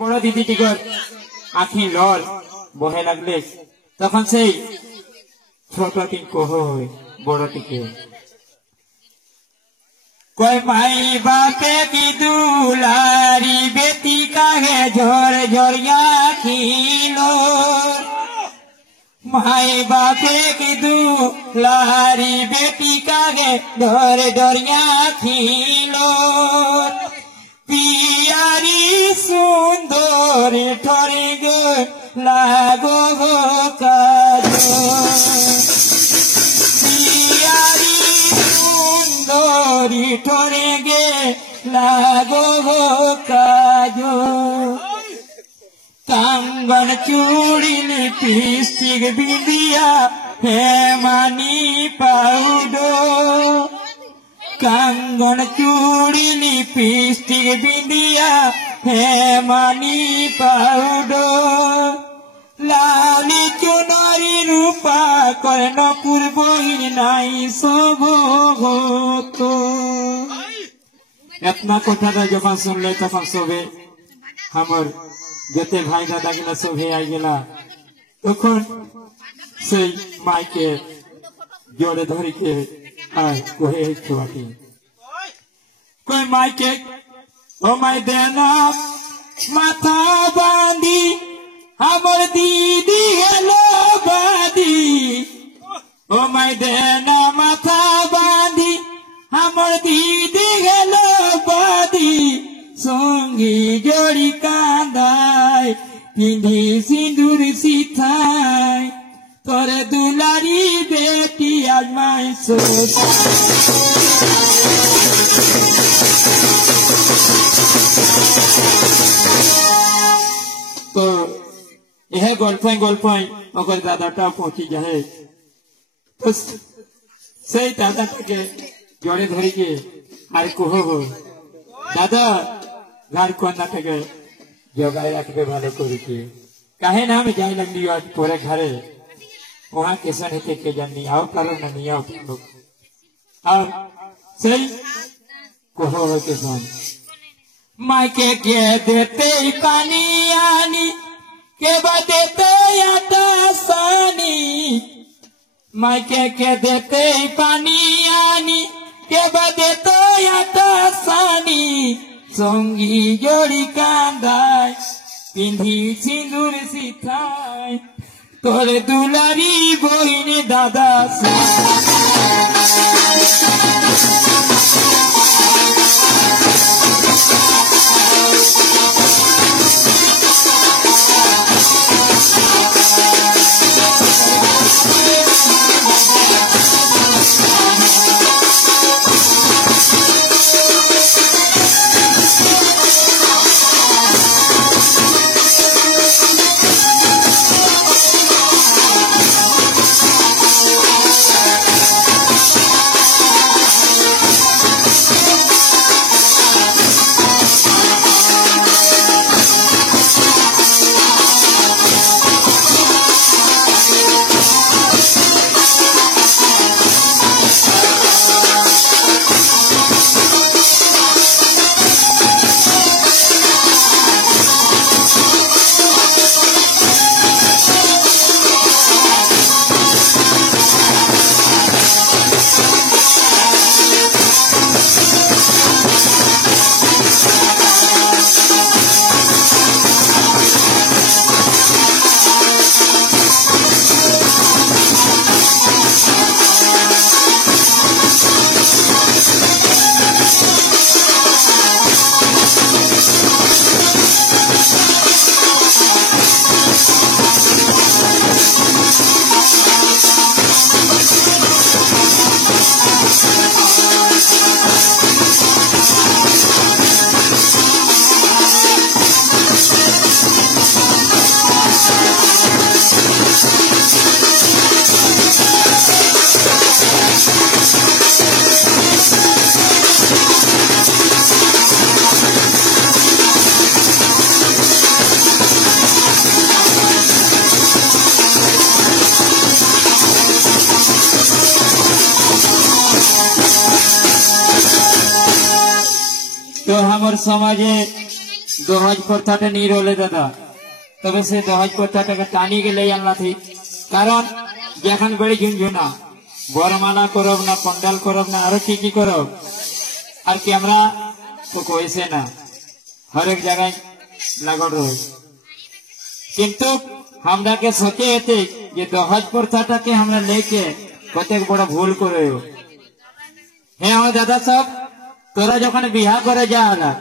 बड़ दीदी टिकर आखि लल बहे लगले तखन से छोटटी कह बड़ टिके कोई माई बापे की दुलारी बेटी का है झोर झोरिया खिलो माई बापे की दुलारी बेटी का है झोर झोरिया खिलो पियारी सुंदर ठोरे गो लागो गो काजो ठोरे गे लागो हो काजो कंगन चूड़ी लिपस्टिक बिंदिया है मानी पाउडो कंगन चूड़ी लिपस्टिक बिंदिया है मानी पाउडो लाली चुनारी रूपा कर्ण पूर्व नाई सब तो इतना कथा जब सुनले तक सबे हमर जते भाई दादा गिला सबे आई गेला तखन से माई के जोड़े धरी के कहे छुआटी कोई माई के ओ माई देना माथा बांधी हमर दीदी हेलो बादी ओ माई देना माथा बांधी हमर दीदी हेलो बादी संगी जोड़ी कांदाय पिंधी सिंदूर सिथाय तोर दुलारी बेटी आज माई सो तो यह गल्पाई अगर दादाटा पहुंची जाए तो से दादा के जोड़े धरी के आर कहो हो दादा घर कोना के जगाए रखबे भालो करी के काहे ना हम जाय लगली आज तोरे घरे वहां कैसन हेते के जानी आओ करो ना नहीं आओ लोग अब सही कहो हो के सन मायके के देते पानी आनी के बदे तो याता सानी मायके के देते पानी आनी के बदे तो याता सानी संगी जोड़ी कांदाय पिंधी सिंदूर सिथाय तोरे दुलारी बहिनी दादा तो हमार समाजे दहेज प्रथाटा नहीं रोले दादा तब से दहेज प्रथाटा टानी के ले आनला थी कारण जखन बड़ी झुनझुना बरमाला करब ना पंडाल करब ना आरो की करब और कैमरा तो कोई से ना हर एक जगह लागल रहे किंतु हमरा के सोचे हेते ये दहेज प्रथाटा के हमरा लेके कतेक बड़ा भूल करे हे हम दादा सब तोरा जखन बिहा करे जाला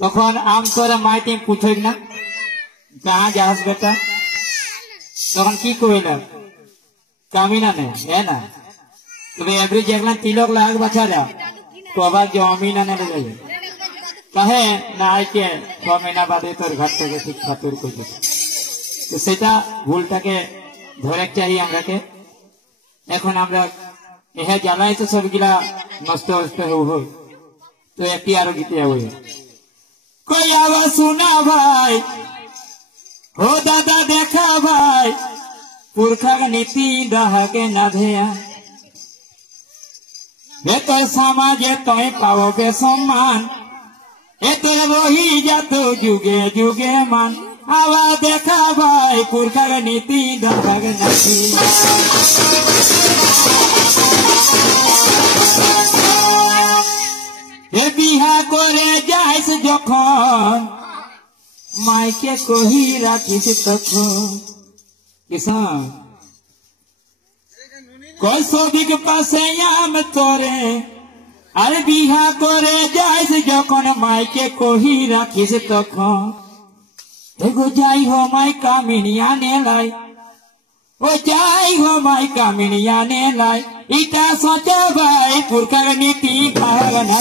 तखन आम तोरा माटी पूछे ना कहाँ जास बेटा तखन की कहला कामिना ने है ना तो एवरी जगह तिलक लाग बचा जा तो अब जमीन ने ले जाए कहे ना आय के 6 महीना बाद तोर घर থেকে ঠিক খাতুর কইছে তো সেটা ভুলটাকে ধরে चाहिए আমরা के এখন আমরা এহে জ্বালাই তো সবগুলা নষ্ট নষ্ট हो তো একটি আরো গীতে হবে কই আওয়াজ শোনা ভাই हो दादा देखा भाई पुरखा नीति दहाके ना धेया हे तो समाजे तोय पाओगे सम्मान हे तेरे वही जातो जुगे जुगे मान आवा देखा भाई पुरखा नीति दहाके ना धेया हे बिहा करे जाइस जखन मायके कही राखिस तखन किसान कौशोदिक पासे आम तोरे अरे बिहा करे जाइस जखन मायके कही राखिस तखन एगो जाई हो माय कामिनिया ने लाई ओ जाई हो माय कामिनिया ने लाई इटा सोचा भाई पुरखा नीति भाग ना